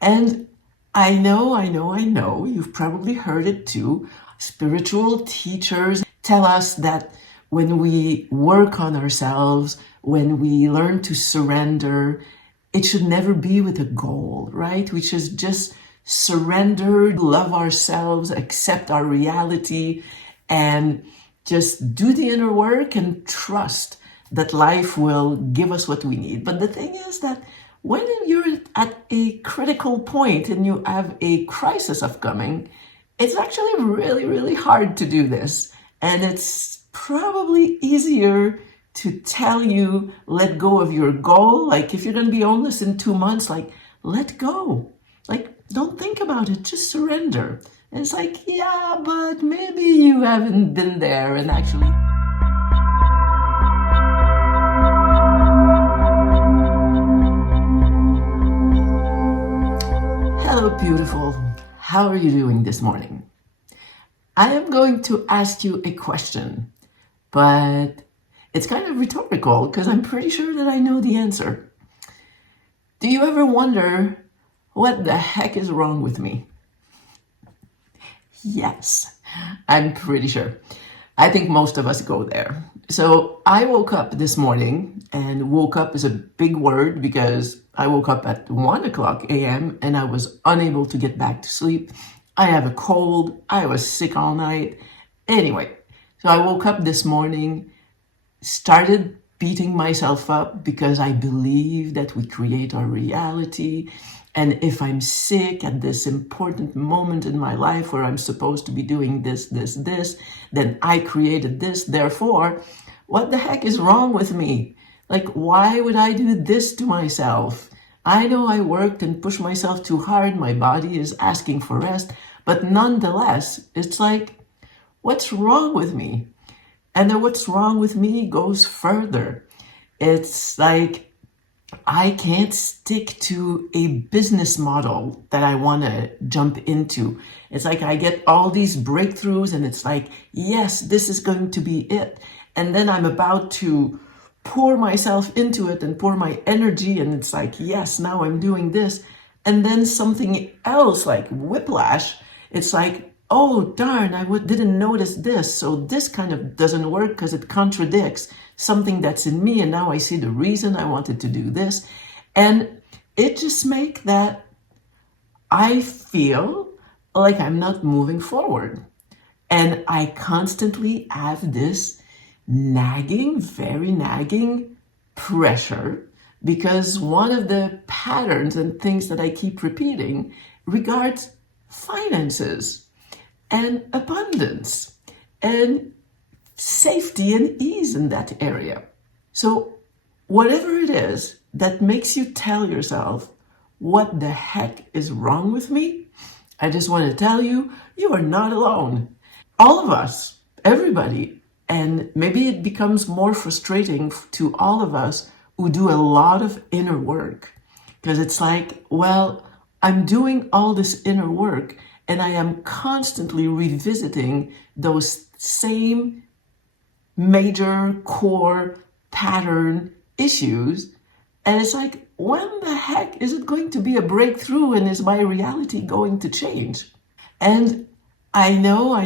And I know, you've probably heard it too. Spiritual teachers tell us that when we work on ourselves, when we learn to surrender, it should never be with a goal, right? We should just surrender, love ourselves, accept our reality, and just do the inner work and trust that life will give us what we need. But the thing is that when you're at a critical point and you have a crisis upcoming, it's actually really, really hard to do this. And it's probably easier to tell you, let go of your goal. Like if you're going to be homeless in 2 months, like let go. Like don't think about it, just surrender. And it's like, yeah, but maybe you haven't been there and actually. Hello, beautiful. How are you doing this morning? I am going to ask you a question, but it's kind of rhetorical because I'm pretty sure that I know the answer. Do you ever wonder what the heck is wrong with me? Yes, I'm pretty sure. I think most of us go there. So I woke up this morning, and woke up is a big word because I woke up at 1 o'clock a.m. and I was unable to get back to sleep. I have a cold. I was sick all night. Anyway, so I woke up this morning, started beating myself up because I believe that we create our reality. And if I'm sick at this important moment in my life where I'm supposed to be doing this, then I created this. Therefore, what the heck is wrong with me? Like, why would I do this to myself? I know I worked and pushed myself too hard. My body is asking for rest. But nonetheless, it's like, what's wrong with me? And then what's wrong with me goes further. It's like I can't stick to a business model that I want to jump into. It's like I get all these breakthroughs and it's like, yes, this is going to be it. And then I'm about to pour myself into it and pour my energy. And it's like, yes, now I'm doing this. And then something else like whiplash. It's like, oh, darn, didn't notice this. So this kind of doesn't work because it contradicts something that's in me. And now I see the reason I wanted to do this. And it just makes that I feel like I'm not moving forward. And I constantly have this nagging, very nagging pressure because one of the patterns and things that I keep repeating regards finances and abundance and safety and ease in that area. So whatever it is that makes you tell yourself, what the heck is wrong with me? I just want to tell you, you are not alone. All of us, everybody, and maybe it becomes more frustrating to all of us who do a lot of inner work. Because it's like, well, I'm doing all this inner work and I am constantly revisiting those same major core pattern issues. And it's like, when the heck is it going to be a breakthrough and is my reality going to change? And I know,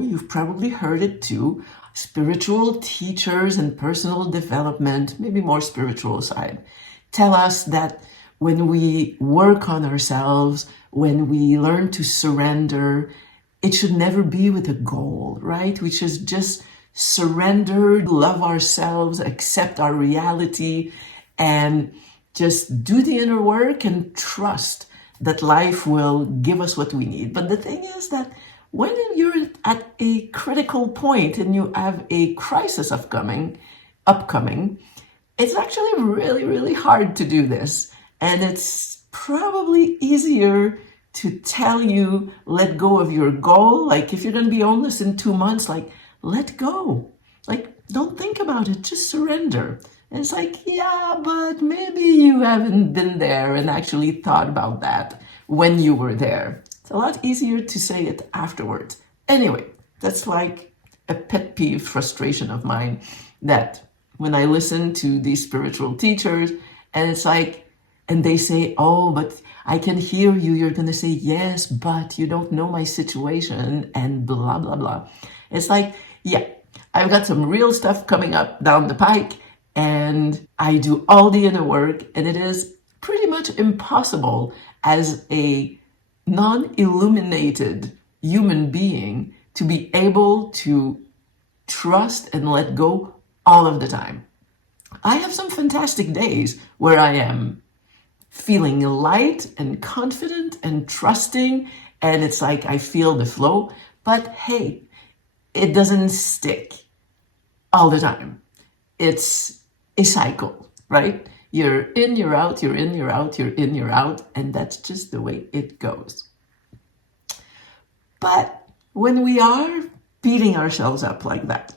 you've probably heard it too. Spiritual teachers and personal development, maybe more spiritual side, tell us that when we work on ourselves, when we learn to surrender, it should never be with a goal, right? We should just surrender, love ourselves, accept our reality, and just do the inner work and trust that life will give us what we need. But the thing is that when you're at a critical point and you have a crisis upcoming, it's actually really, really hard to do this. And it's probably easier to tell you, let go of your goal. Like if you're going to be homeless in 2 months, like let go. Like don't think about it, just surrender. And it's like, yeah, but maybe you haven't been there and actually thought about that when you were there. It's a lot easier to say it afterwards. Anyway, that's like a pet peeve frustration of mine, that when I listen to these spiritual teachers and it's like, And they say, oh, but I can hear you. You're going to say, yes, but you don't know my situation and blah, blah, blah. It's like, yeah, I've got some real stuff coming up down the pike and I do all the inner work, and it is pretty much impossible as a non-illuminated human being to be able to trust and let go all of the time. I have some fantastic days where I am feeling light and confident and trusting, and it's like I feel the flow. But hey, it doesn't stick all the time. It's a cycle, right? You're in, you're out, you're in, you're out, you're in, you're out, and that's just the way it goes. But when we are beating ourselves up like that,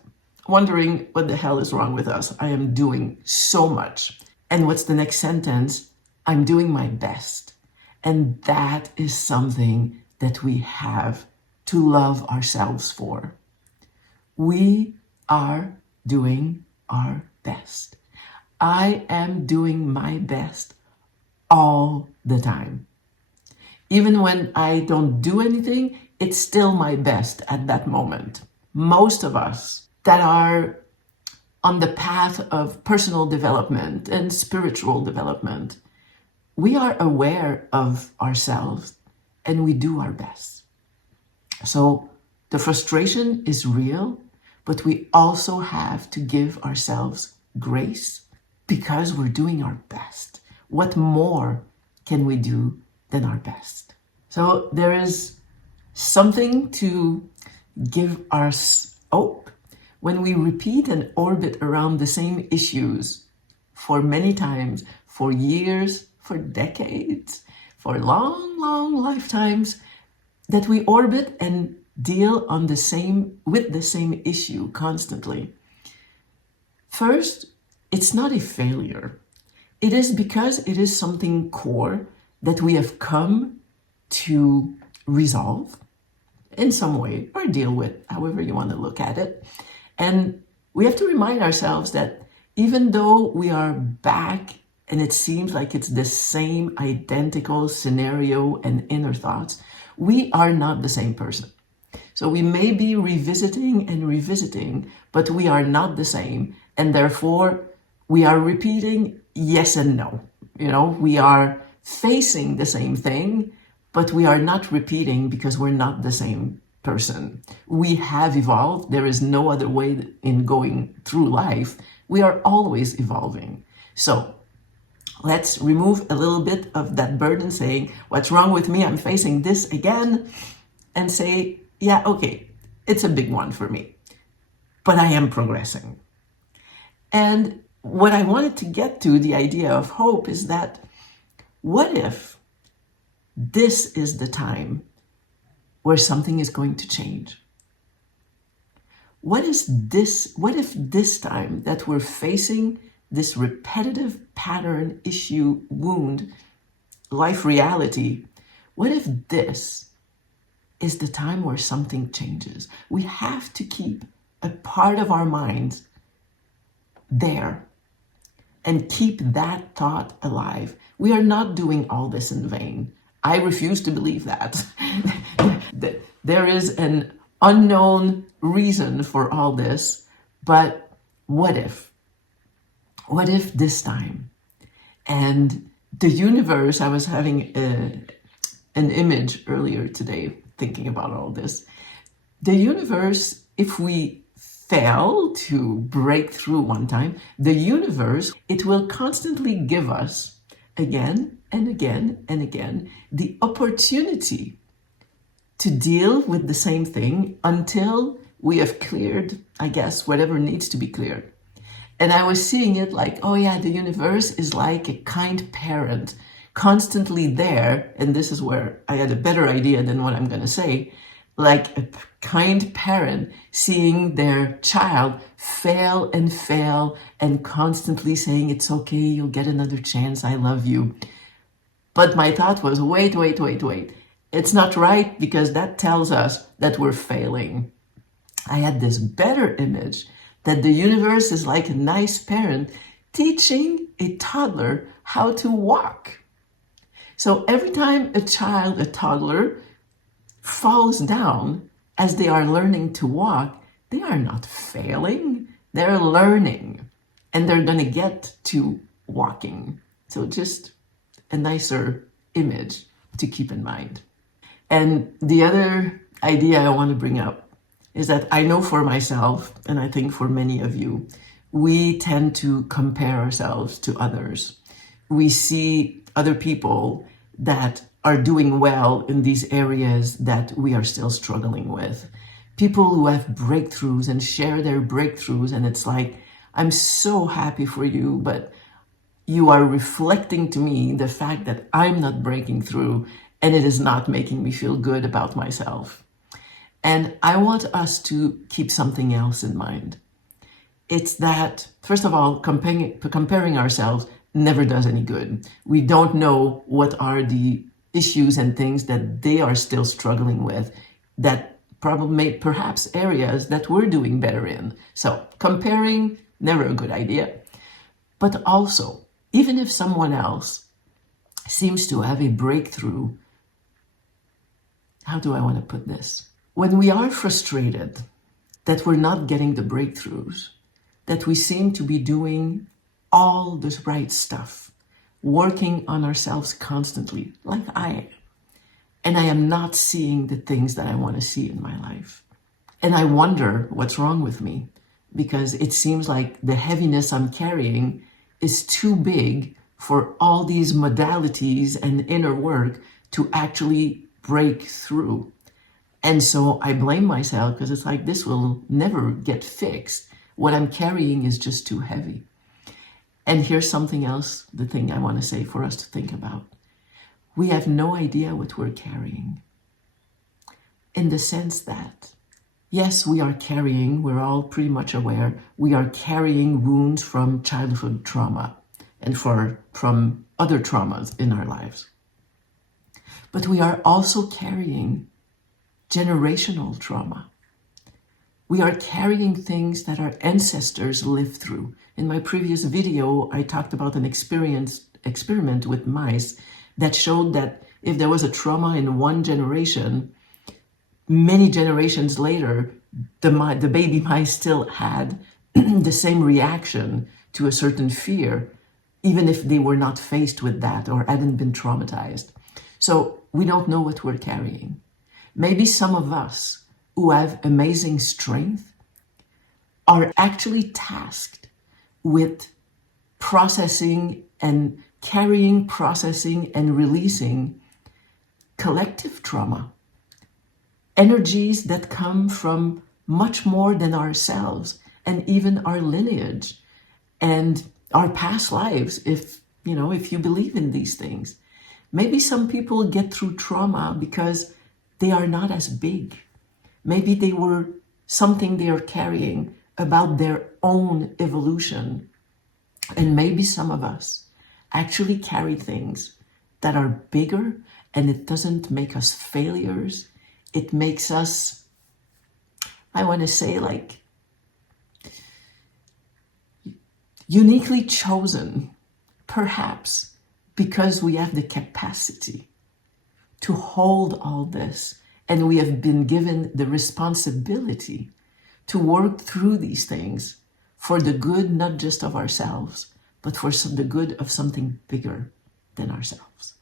wondering what the hell is wrong with us, I am doing so much. And what's the next sentence? I'm doing my best. And that is something that we have to love ourselves for. We are doing our best. I am doing my best all the time. Even when I don't do anything, it's still my best at that moment. Most of us that are on the path of personal development and spiritual development, we are aware of ourselves and we do our best. So the frustration is real, but we also have to give ourselves grace because we're doing our best. What more can we do than our best? So there is something to give us hope when we repeat and orbit around the same issues for many times, for years, for decades, for long, long lifetimes, that we orbit and deal with the same issue constantly. First, it's not a failure. It is because it is something core that we have come to resolve in some way or deal with, however you want to look at it. And we have to remind ourselves that even though we are back and it seems like it's the same identical scenario and inner thoughts, we are not the same person. So we may be revisiting and revisiting, but we are not the same. And therefore, we are repeating yes and no. We are facing the same thing, but we are not repeating because we're not the same person. We have evolved. There is no other way in going through life. We are always evolving. So let's remove a little bit of that burden saying, what's wrong with me? I'm facing this again. And say, yeah, okay, it's a big one for me, but I am progressing. And what I wanted to get to, the idea of hope, is that what if this is the time where something is going to change? What if this time that we're facing this repetitive pattern, issue, wound, life reality, what if this is the time where something changes? We have to keep a part of our minds there and keep that thought alive. We are not doing all this in vain. I refuse to believe that. There is an unknown reason for all this, but what if? What if this time? And the universe, I was having an image earlier today thinking about all this. The universe, if we fail to break through one time, the universe, it will constantly give us again and again and again the opportunity to deal with the same thing until we have cleared, I guess, whatever needs to be cleared. And I was seeing it like, oh yeah, the universe is like a kind parent, constantly there. And this is where I had a better idea than what I'm going to say. Like a kind parent seeing their child fail and constantly saying, it's okay, you'll get another chance, I love you. But my thought was, wait. It's not right, because that tells us that we're failing. I had this better image that the universe is like a nice parent teaching a toddler how to walk. So every time a child, a toddler, falls down as they are learning to walk, they are not failing, they're learning, and they're going to get to walking. So just a nicer image to keep in mind. And the other idea I want to bring up is that I know for myself, and I think for many of you, we tend to compare ourselves to others. We see other people that are doing well in these areas that we are still struggling with. People who have breakthroughs and share their breakthroughs, and it's like, I'm so happy for you, but you are reflecting to me the fact that I'm not breaking through, and it is not making me feel good about myself. And I want us to keep something else in mind. It's that, first of all, comparing ourselves never does any good. We don't know what are the issues and things that they are still struggling with, that probably perhaps areas that we're doing better in. So comparing, never a good idea. But also, even if someone else seems to have a breakthrough, how do I want to put this? When we are frustrated that we're not getting the breakthroughs, that we seem to be doing all the right stuff, working on ourselves constantly, like I am, and I am not seeing the things that I want to see in my life. And I wonder what's wrong with me, because it seems like the heaviness I'm carrying is too big for all these modalities and inner work to actually break through. And so I blame myself because it's like, this will never get fixed. What I'm carrying is just too heavy. And here's something else, the thing I want to say for us to think about. We have no idea what we're carrying. In the sense that, yes, we are carrying, we're all pretty much aware, we are carrying wounds from childhood trauma and from other traumas in our lives. But we are also carrying generational trauma. We are carrying things that our ancestors lived through. In my previous video, I talked about an experiment with mice that showed that if there was a trauma in one generation, many generations later, the baby mice still had the same reaction to a certain fear, even if they were not faced with that or hadn't been traumatized. So we don't know what we're carrying. Maybe some of us who have amazing strength are actually tasked with processing and carrying, processing and releasing collective trauma, energies that come from much more than ourselves and even our lineage and our past lives, if you believe in these things. Maybe some people get through trauma because they are not as big. Maybe they were something they are carrying about their own evolution. And maybe some of us actually carry things that are bigger, and it doesn't make us failures. It makes us, I want to say, like, uniquely chosen, perhaps because we have the capacity to hold all this, and we have been given the responsibility to work through these things for the good, not just of ourselves, but for the good of something bigger than ourselves.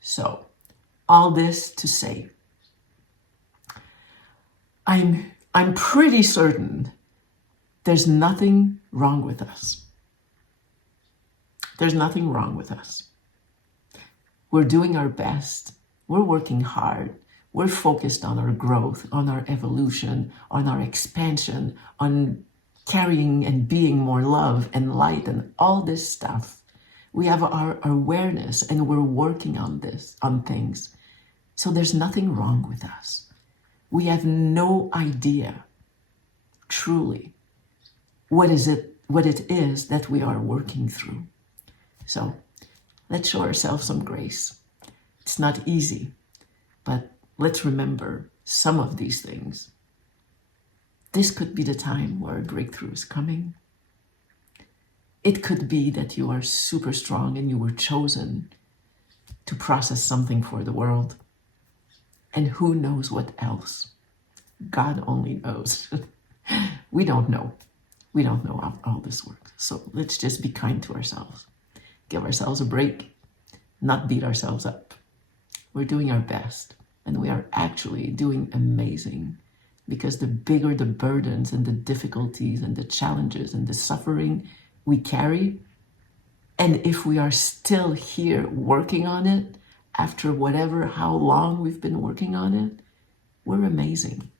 So, all this to say, I'm pretty certain there's nothing wrong with us. There's nothing wrong with us. We're doing our best. We're working hard. We're focused on our growth, on our evolution, on our expansion, on carrying and being more love and light and all this stuff. We have our awareness and we're working on things. So there's nothing wrong with us. We have no idea, truly, what it is that we are working through. So let's show ourselves some grace. It's not easy, but let's remember some of these things. This could be the time where a breakthrough is coming. It could be that you are super strong and you were chosen to process something for the world. And who knows what else? God only knows. We don't know. We don't know how all this works. So let's just be kind to ourselves. Give ourselves a break, not beat ourselves up. We're doing our best, and we are actually doing amazing, because the bigger the burdens and the difficulties and the challenges and the suffering we carry, and if we are still here working on it after how long we've been working on it, we're amazing.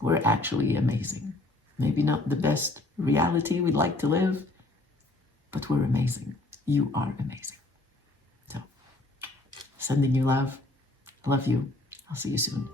We're actually amazing. Maybe not the best reality we'd like to live, but we're amazing. You are amazing. So, sending you love. I love you. I'll see you soon.